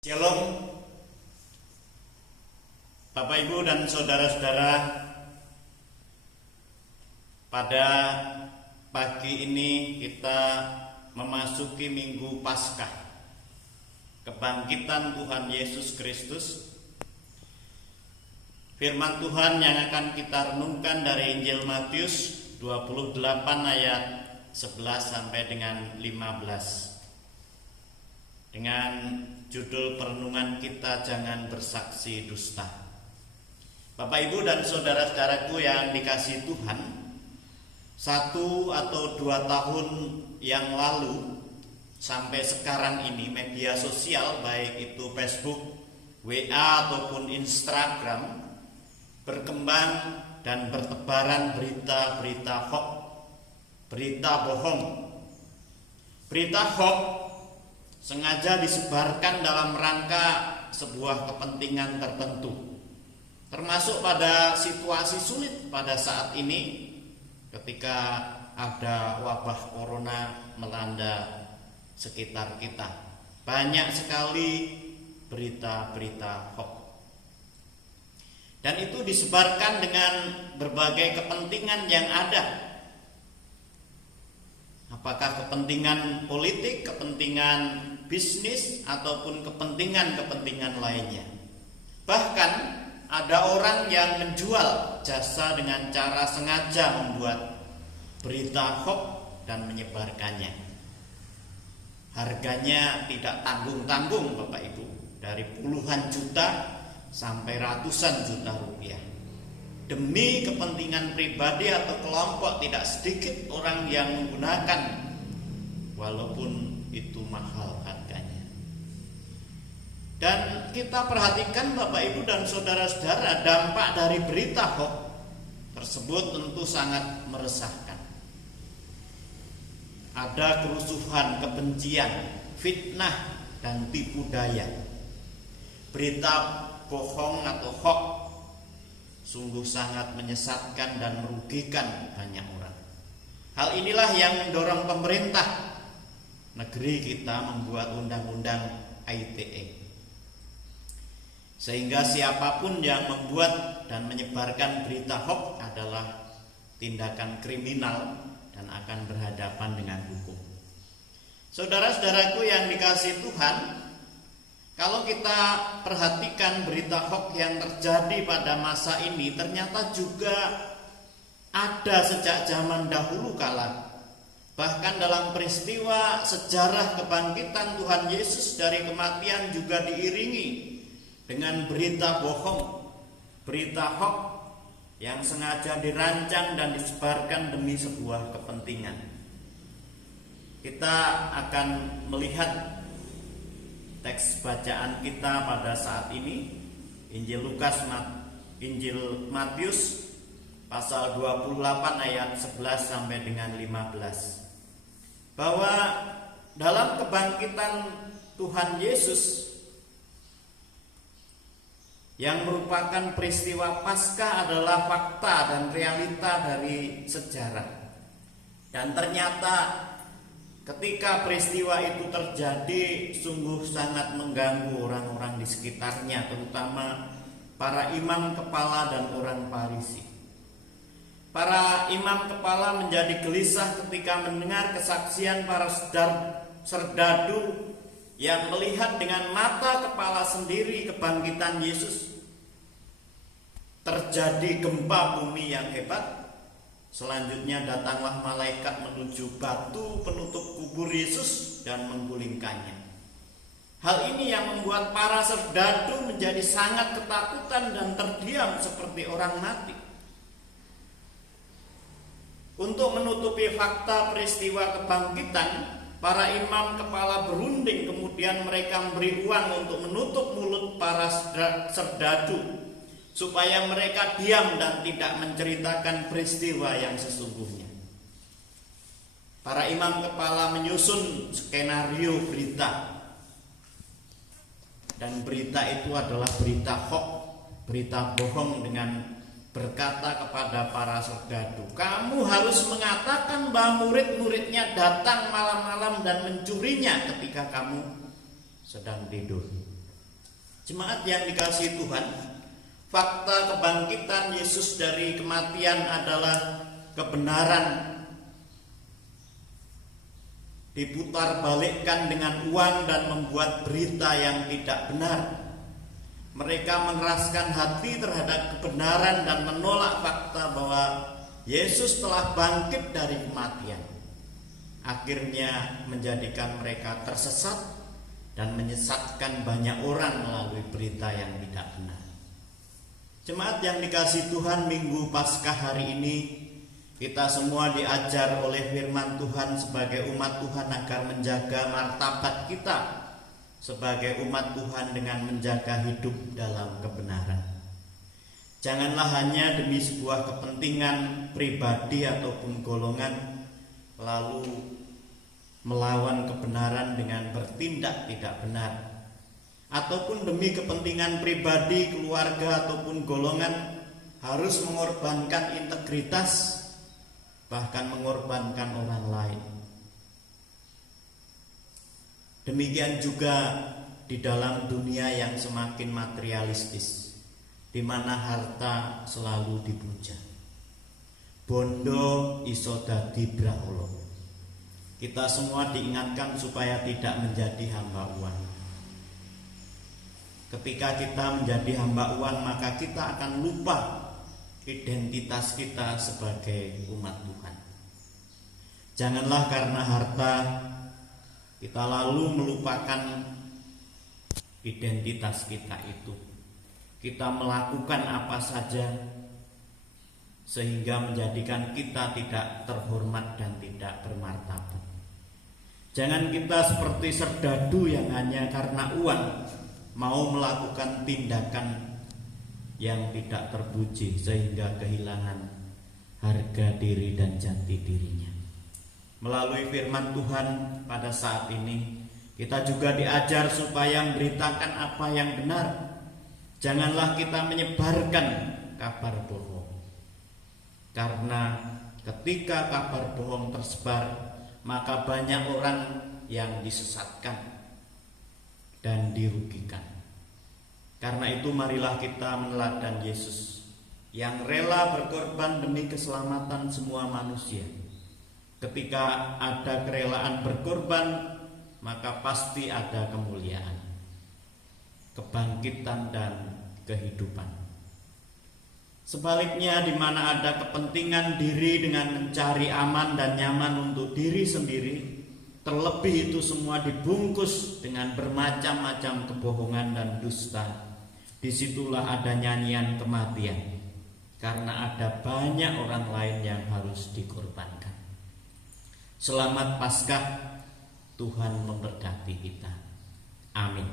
Shalom Bapak Ibu dan saudara-saudara. Pada pagi ini kita memasuki Minggu Paskah, kebangkitan Tuhan Yesus Kristus. Firman Tuhan yang akan kita renungkan dari Injil Matius 28 ayat 11 sampai dengan 15. Dengan judul perenungan kita, jangan bersaksi dusta. Bapak Ibu dan saudara-saudaraku yang dikasihi Tuhan, 1 atau 2 tahun yang lalu sampai sekarang ini media sosial baik itu Facebook, WA ataupun Instagram berkembang dan bertebaran berita-berita hoax, berita bohong. Berita hoax sengaja disebarkan dalam rangka sebuah kepentingan tertentu, termasuk pada situasi sulit pada saat ini ketika ada wabah corona melanda sekitar kita. Banyak sekali berita-berita hoax, dan itu disebarkan dengan berbagai kepentingan yang ada. Apakah kepentingan politik, kepentingan bisnis, ataupun kepentingan-kepentingan lainnya. Bahkan ada orang yang menjual jasa dengan cara sengaja membuat berita hoax dan menyebarkannya. Harganya tidak tanggung-tanggung Bapak Ibu, dari puluhan juta sampai ratusan juta rupiah. Demi kepentingan pribadi atau kelompok, tidak sedikit orang yang menggunakan, walaupun itu mahal harganya. Dan kita perhatikan Bapak Ibu dan saudara-saudara, dampak dari berita hoax tersebut tentu sangat meresahkan. Ada kerusuhan, kebencian, fitnah, dan tipu daya. Berita bohong atau hoax sungguh sangat menyesatkan dan merugikan banyak orang. Hal inilah yang mendorong pemerintah negeri kita membuat undang-undang ITE, sehingga siapapun yang membuat dan menyebarkan berita hoax adalah tindakan kriminal dan akan berhadapan dengan hukum. Saudara-saudaraku yang dikasihi Tuhan, kalau kita perhatikan berita hoax yang terjadi pada masa ini, ternyata juga ada sejak zaman dahulu kala. Bahkan dalam peristiwa sejarah kebangkitan Tuhan Yesus dari kematian juga diiringi dengan berita bohong, berita hoax yang sengaja dirancang dan disebarkan demi sebuah kepentingan. Kita akan melihat teks bacaan kita pada saat ini, Injil Matius pasal 28 ayat 11 sampai dengan 15. Bahwa dalam kebangkitan Tuhan Yesus yang merupakan peristiwa Paskah adalah fakta dan realita dari sejarah. Dan ternyata ketika peristiwa itu terjadi, sungguh sangat mengganggu orang-orang di sekitarnya, terutama para imam kepala dan orang Farisi. Para imam kepala menjadi gelisah ketika mendengar kesaksian para serdadu yang melihat dengan mata kepala sendiri kebangkitan Yesus. Terjadi gempa bumi yang hebat. Selanjutnya datanglah malaikat menuju batu penutup kubur Yesus dan menggulingkannya. Hal ini yang membuat para serdadu menjadi sangat ketakutan dan terdiam seperti orang mati. Untuk menutupi fakta peristiwa kebangkitan, para imam kepala berunding, kemudian mereka memberi uang untuk menutup mulut para serdadu supaya mereka diam dan tidak menceritakan peristiwa yang sesungguhnya. Para imam kepala menyusun skenario berita, dan berita itu adalah berita hoax, berita bohong, dengan berkata kepada para serdadu, kamu harus mengatakan bahwa murid-muridnya datang malam-malam dan mencurinya ketika kamu sedang tidur. Jemaat yang dikasihi Tuhan, fakta kebangkitan Yesus dari kematian adalah kebenaran diputar balikkan dengan uang dan membuat berita yang tidak benar. Mereka mengeraskan hati terhadap kebenaran dan menolak fakta bahwa Yesus telah bangkit dari kematian. Akhirnya menjadikan mereka tersesat dan menyesatkan banyak orang melalui berita yang tidak benar. Jemaat yang dikasihi Tuhan, Minggu Paskah hari ini kita semua diajar oleh firman Tuhan sebagai umat Tuhan agar menjaga martabat kita sebagai umat Tuhan dengan menjaga hidup dalam kebenaran. Janganlah hanya demi sebuah kepentingan pribadi ataupun golongan lalu melawan kebenaran dengan bertindak tidak benar, ataupun demi kepentingan pribadi, keluarga ataupun golongan harus mengorbankan integritas, bahkan mengorbankan orang lain. Demikian juga di dalam dunia yang semakin materialistis, di mana harta selalu dipuja. Bondo iso dadi brahala. Kita semua diingatkan supaya tidak menjadi hamba uang. Ketika kita menjadi hamba uang, maka kita akan lupa identitas kita sebagai umat Tuhan. Janganlah karena harta kita lalu melupakan identitas kita itu. Kita melakukan apa saja sehingga menjadikan kita tidak terhormat dan tidak bermartabat. Jangan kita seperti serdadu yang hanya karena uang mau melakukan tindakan yang tidak terpuji sehingga kehilangan harga diri dan jati dirinya. Melalui firman Tuhan pada saat ini kita juga diajar supaya memberitakan apa yang benar. Janganlah kita menyebarkan kabar bohong, karena ketika kabar bohong tersebar, maka banyak orang yang disesatkan dan dirugikan. Karena itu marilah kita meneladani Yesus yang rela berkorban demi keselamatan semua manusia. Ketika ada kerelaan berkorban, maka pasti ada kemuliaan, kebangkitan dan kehidupan. Sebaliknya, di mana ada kepentingan diri dengan mencari aman dan nyaman untuk diri sendiri, terlebih itu semua dibungkus dengan bermacam-macam kebohongan dan dusta, disitulah ada nyanyian kematian, karena ada banyak orang lain yang harus dikorbankan. Selamat Paskah, Tuhan memberkati kita. Amin.